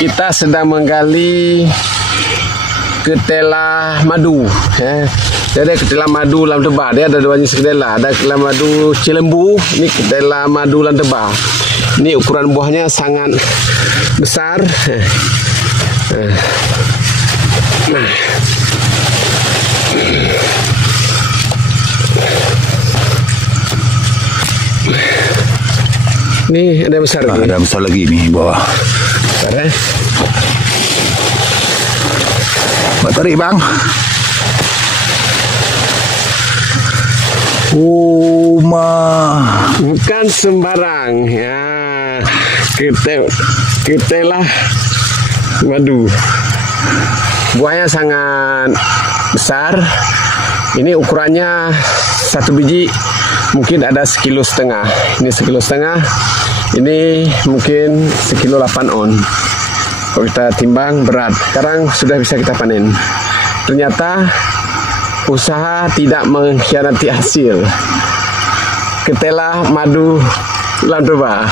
Kita sedang menggali ketela madu. Jadi ketela madu Lam Tebak dia ada dua jenis ketela. Ada ketela madu Cilembu, ini ketela madu Lam Tebak. Ini ukuran buahnya sangat besar. Ini ada besar lagi. Ada besar lagi nih bawah. Besar, Buat tarik bang. Bukan sembarang ya. Ketela madu. Buahnya sangat besar. Ini ukurannya satu biji mungkin ada 1,5 kilo. Ini 1,5 kilo. Ini mungkin 1,8 kilo on. Kalau kita timbang berat. Sekarang sudah bisa kita panen. Ternyata usaha tidak mengkhianati hasil. Ketela madu Lam Tebak.